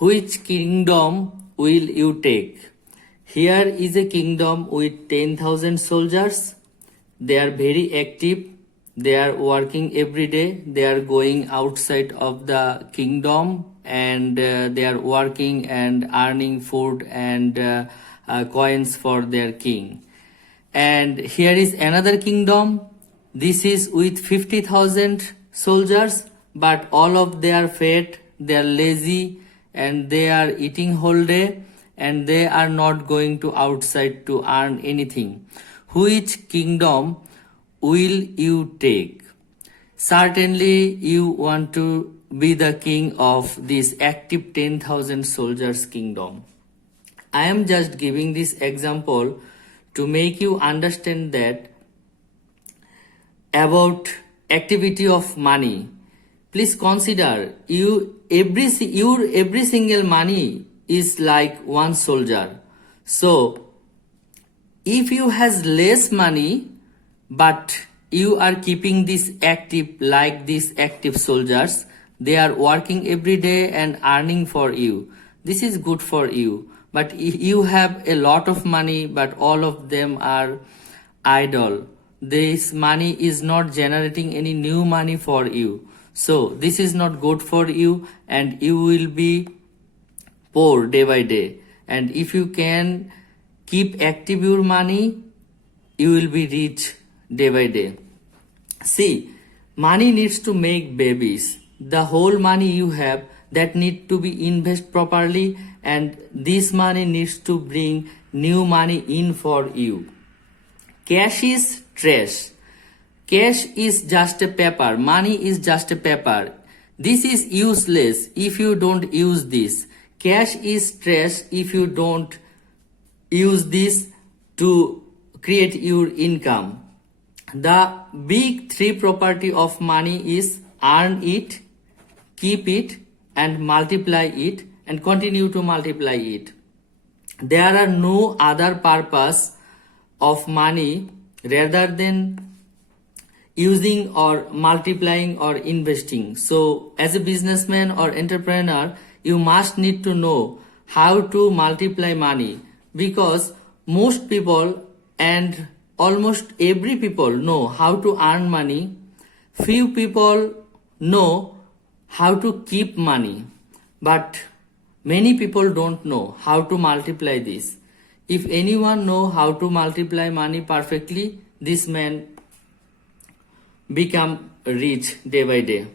Which kingdom will you take? Here is a kingdom with 10,000 soldiers. They are very active. They are working every day. They are going outside of the kingdom and they are working and earning food and coins for their king. And here is another kingdom. This is with 50,000 soldiers, but all of they are fat, they are lazy, and they are eating whole day, and they are not going to outside to earn anything. Which kingdom will you take? Certainly you want to be the king of this active 10,000 soldiers kingdom. I am just giving this example to make you understand that about activity of money. Please consider your every single money is like one soldier. So if you has less money but you are keeping this active like these active soldiers, they are working every day and earning for you. This is good for you. But if you have a lot of money but all of them are idle, this money is not generating any new money for you. So this is not good for you and you will be poor day by day. And if you can keep active your money, you will be rich day by day. See, money needs to make babies. The whole money you have that need to be invested properly, and this money needs to bring new money in for you. Cash is trash. Cash is just a paper. Money is just a paper. This is useless if you don't use this. Cash is trash if you don't use this to create your income. The big three property of money is earn it, keep it, and multiply it, and continue to multiply it. There are no other purpose of money rather than using or multiplying or investing. So as a businessman or entrepreneur, you must need to know how to multiply money, because most people and almost every people know how to earn money. Few people know how to keep money, but many people don't know how to multiply this. If anyone know how to multiply money perfectly, this man become rich day by day.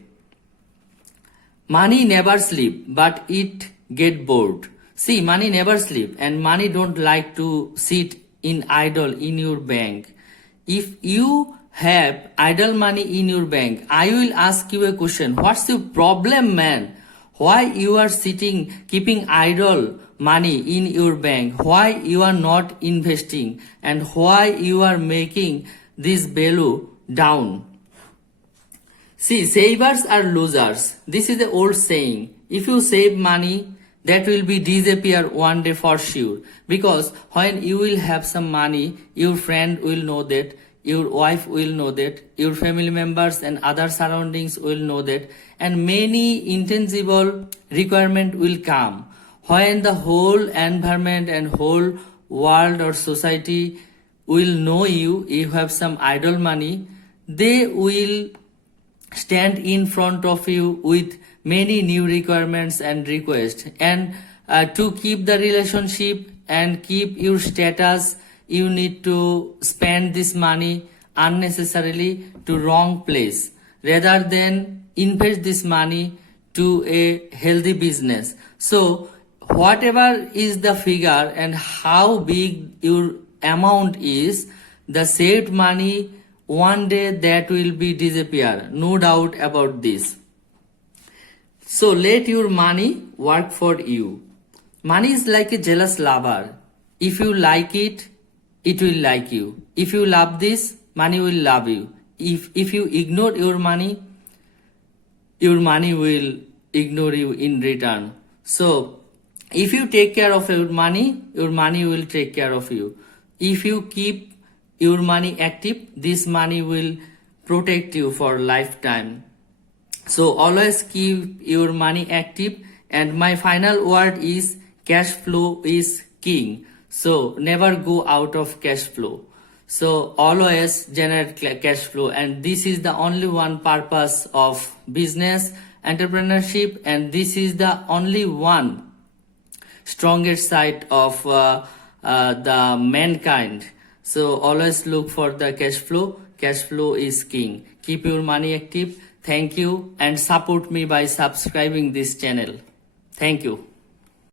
Money never sleep, but it get bored. See, money never sleep and money don't like to sit in idle in your bank. If you have idle money in your bank, I will ask you a question. What's your problem, man? Why you are sitting, keeping idle money in your bank? Why you are not investing? And why you are making this value down? See, savers are losers. This is the old saying. If you save money, that will be disappear one day for sure. Because when you will have some money, your friend will know that, your wife will know that, your family members and other surroundings will know that, and many intangible requirement will come. When the whole environment and whole world or society will know you have some idle money, they will stand in front of you with many new requirements and requests. And to keep the relationship and keep your status, you need to spend this money unnecessarily to wrong place rather than invest this money to a healthy business. So whatever is the figure and how big your amount is, the saved money one day that will be disappear, no doubt about this. So let your money work for you. Money is like a jealous lover. If you like it, it will like you. If you love this, money will love you. If you ignore your money will ignore you in return. So if you take care of your money will take care of you. If you keep your money active, this money will protect you for lifetime. So always keep your money active And my final word is cash flow is king. So never go out of cash flow. So always generate cash flow, and this is the only one purpose of business entrepreneurship, and this is the only one strongest side of the mankind. So always look for the cash flow. Cash flow is king. Keep your money active. Thank you, and support me by subscribing this channel. Thank you.